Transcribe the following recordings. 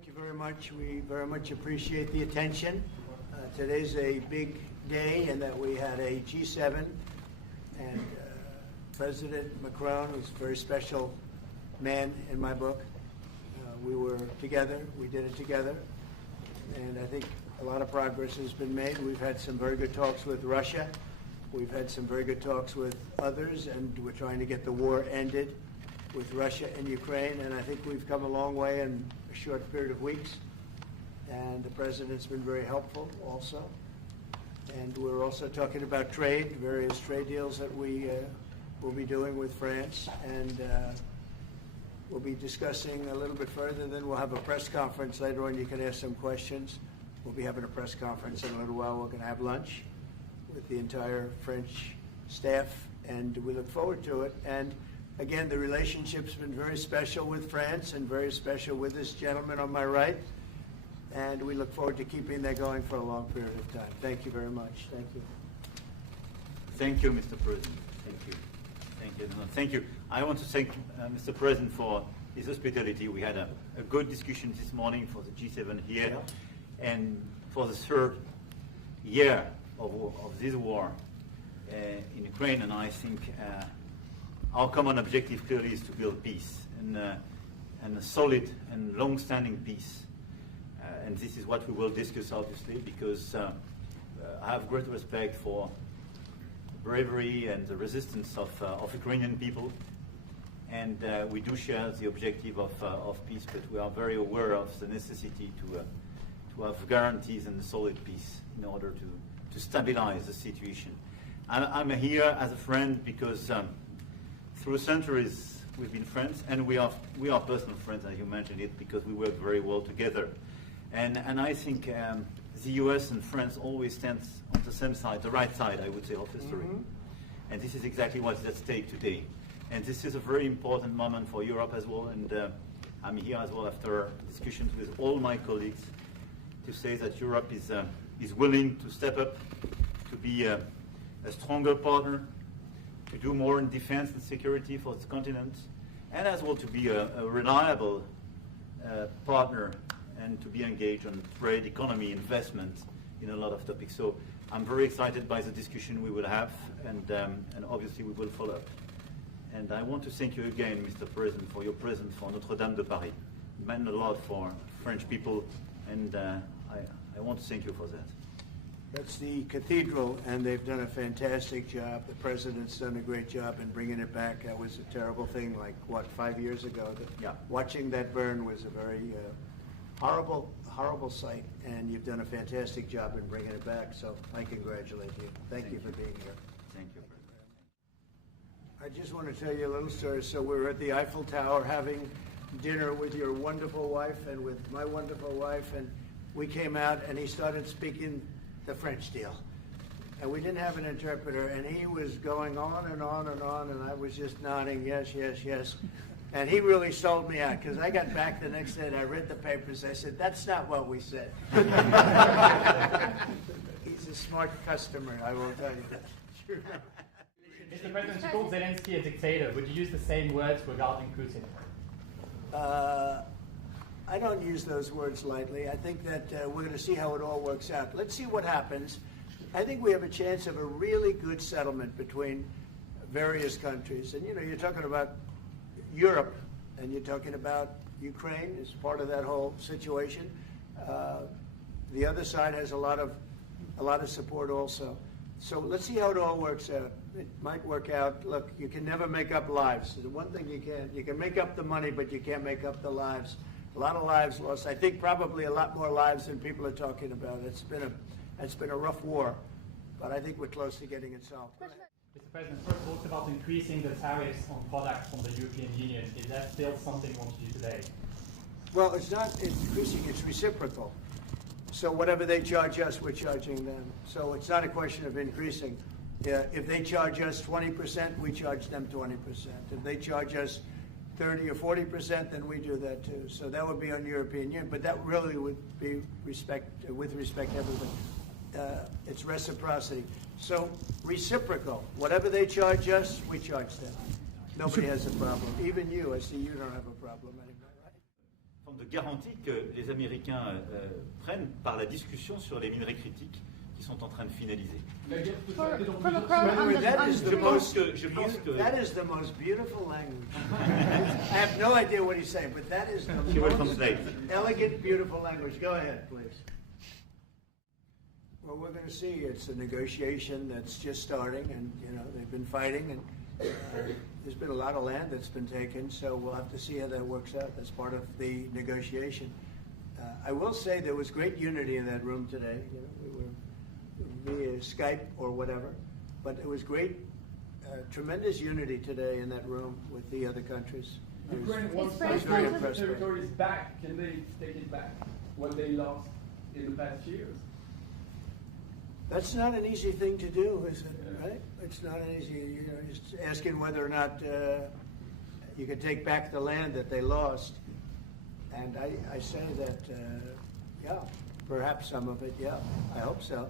Thank you very much. We very much appreciate the attention. Today's a big day in that we had a G7 and President Macron, who's a very special man in my book. We were together. We did it together. And I think a lot of progress has been made. We've had some very good talks with Russia. We've had some very good talks with others, and we're trying to get the war ended with Russia and Ukraine. And I think we've come a long way in a short period of weeks. And the president's been very helpful also. And we're also talking about trade, various trade deals that we will be doing with France. And we'll be discussing a little bit further. Then we'll have a press conference later on. You can ask some questions. We'll be having a press conference in a little while. We're going to have lunch with the entire French staff, and we look forward to it. And again, the relationship's been very special with France and very special with this gentleman on my right. And we look forward to keeping that going for a long period of time. Thank you very much. Thank you. Thank you, Mr. President. Thank you. Thank you. No, thank you. I want to thank Mr. President for his hospitality. We had a good discussion this morning for the G7 here. Yeah. And for the third year of this war in Ukraine. And I think our common objective clearly is to build peace and a solid and long-standing peace. And this is what we will discuss, obviously, because I have great respect for the bravery and the resistance of Ukrainian people. And we do share the objective of peace, but we are very aware of the necessity to have guarantees and a solid peace in order to stabilize the situation. I'm here as a friend because through centuries we've been friends, and we are personal friends, as you mentioned it, because we work very well together. And I think the US and France always stand on the same side, the right side, I would say, of history. Mm-hmm. And this is exactly what is at stake today. And this is a very important moment for Europe as well. And I'm here as well after discussions with all my colleagues to say that Europe is willing to step up, to be a stronger partner, to do more in defense and security for its continent, and as well to be a reliable partner and to be engaged on trade, economy, investment in a lot of topics. So I'm very excited by the discussion we will have, and obviously we will follow up. And I want to thank you again, Mr. President, for your presence for Notre-Dame de Paris. It meant a lot for French people, and I want to thank you for that. That's the cathedral, and they've done a fantastic job. The president's done a great job in bringing it back. That was a terrible thing, like, 5 years ago? Yeah. Watching that burn was a very horrible sight, and you've done a fantastic job in bringing it back, so I congratulate you. Thank you for being here. Thank you. I just want to tell you a little story. So we were at the Eiffel Tower having dinner with your wonderful wife and with my wonderful wife, and we came out and he started speaking the French deal. And we didn't have an interpreter, and he was going on and on and on, and I was just nodding, yes, yes, yes. And he really sold me out, because I got back the next day and I read the papers. I said, that's not what we said. He's a smart customer, I will tell you that. Mr. President, you called Zelensky a dictator. Would you use the same words regarding Putin? I don't use those words lightly. I think that we're going to see how it all works out. Let's see what happens. I think we have a chance of a really good settlement between various countries. And, you know, you're talking about Europe, and you're talking about Ukraine as part of that whole situation. The other side has a lot of support also. So let's see how it all works out. It might work out. Look, you can never make up lives. The one thing you can make up the money, but you can't make up the lives. A lot of lives lost. I think probably a lot more lives than people are talking about. It's been a rough war, but I think we're close to getting it solved. Mr. President, first talked about increasing the tariffs on products from the European Union. Is that still something you want to do today? Well, it's not increasing, it's reciprocal. So whatever they charge us, we're charging them. So it's not a question of increasing. If they charge us 20%, we charge them 20%. If they charge us 30 or 40%, then we do that too. So that would be on European Union, but that really would be with respect to everybody. It's reciprocity. So reciprocal. Whatever they charge us, we charge them. Nobody has a problem. Even you. I see you don't have a problem anymore, right? forme de garantie que les Américains prennent par la discussion sur les minerais critiques qui sont en train de finaliser. For Macron, on That is the, the Je pense most que- je pense que- that is the most beautiful language. I have no idea what he's saying, but that is the She will most translate. elegant, beautiful language. Go ahead, please. Well, we're going to see. It's a negotiation that's just starting, and they've been fighting, and there's been a lot of land that's been taken. So we'll have to see how that works out. That's part of the negotiation. I will say there was great unity in that room today. We were via Skype or whatever, but it was great, tremendous unity today in that room with the other countries. Ukraine wants France very going to- impressed. territories back. Can they take it back? What they lost in the past years? That's not an easy thing to do, is it? Right? It's not an easy. Just asking whether or not you can take back the land that they lost. And I say that, yeah, perhaps some of it, yeah, I hope so.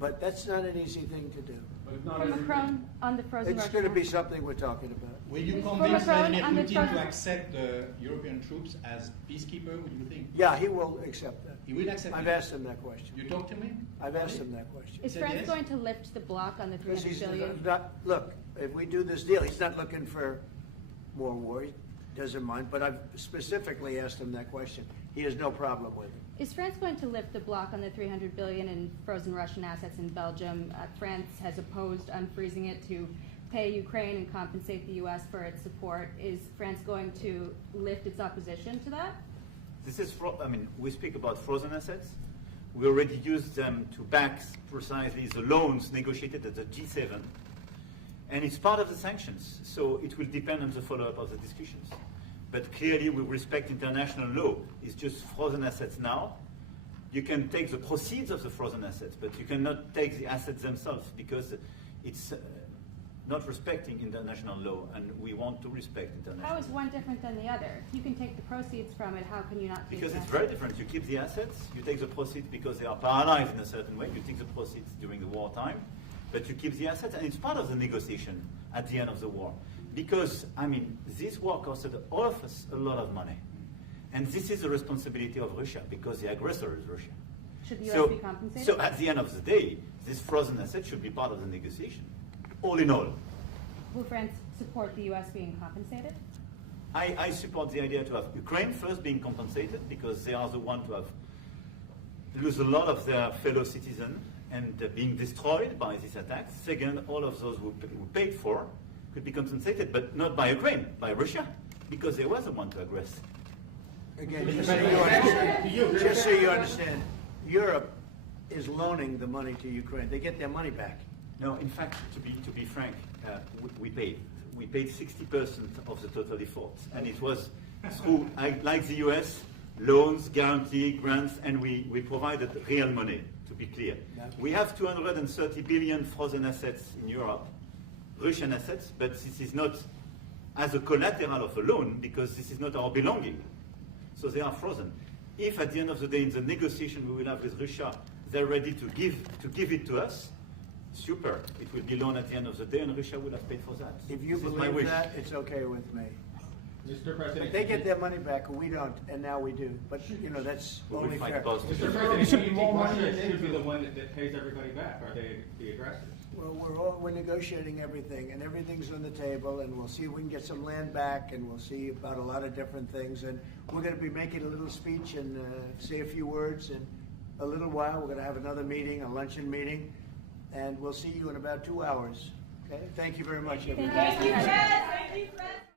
But that's not an easy thing to do. But not for everybody. Macron on the frozen It's Russian going to be assets. something we're talking about. Will you For convince Macron Vladimir and the Putin Trump- to accept the European troops as peacekeeper, what do you think? Yeah, he will accept that. He will accept I've it? asked him that question. You talked to him? I've asked him that question. Is said France yes? going to lift the block on the Because 300 he's billion? not, look, if we do this deal, he's not looking for more war. He doesn't mind, but I've specifically asked him that question. He has no problem with it. Is France going to lift the block on the 300 billion in frozen Russian assets in Belgium? France has opposed unfreezing it to pay Ukraine and compensate the U.S. for its support. Is France going to lift its opposition to that? This is, we speak about frozen assets. We already used them to back precisely the loans negotiated at the G7. And it's part of the sanctions, so it will depend on the follow-up of the discussions. But clearly, we respect international law. It's just frozen assets now. You can take the proceeds of the frozen assets, but you cannot take the assets themselves because it's not respecting international law, and we want to respect international How law. is one different than the other? If you can take the proceeds from it, how can you not take Because the it's assets? very different. You keep the assets, you take the proceeds because they are paralyzed in a certain way. You take the proceeds during the wartime, but you keep the assets, and it's part of the negotiation at the end of the war. Because, this war costed all of us a lot of money. And this is the responsibility of Russia, because the aggressor is Russia. Should the U.S. be compensated? So at the end of the day, this frozen asset should be part of the negotiation. All in all, Will France support the U.S. being compensated? I support the idea to have Ukraine first being compensated because they are the ones to have lose a lot of their fellow citizens and being destroyed by these attacks. Second, all of those who paid for could be compensated, but not by Ukraine, by Russia, because they were the one to aggress. Again, just so you understand, Europe is loaning the money to Ukraine. They get their money back. No, in fact, to be frank, we paid. We paid 60% of the total effort, and it was through, like the US, loans, guarantee, grants, and we provided real money, to be clear. We have 230 billion frozen assets in Europe, Russian assets, but this is not as a collateral of a loan because this is not our belonging. So they are frozen. If at the end of the day in the negotiation we will have with Russia, they're ready to give it to us, super. It will be loan at the end of the day and Russia will have paid for that. If you This is my believe wish. that, it's okay with me. Mr. President, They get their money back, and we don't, and now we do. But, that's We will only fight fair. both. Mr. President, should be more money. Should be the one that pays everybody back. Are they the aggressors? Well, we're negotiating everything, and everything's on the table, and we'll see if we can get some land back, and we'll see about a lot of different things. And we're going to be making a little speech and say a few words in a little while. We're going to have another meeting, a luncheon meeting, and we'll see you in about 2 hours. Okay? Thank you very much, everybody. Thank you.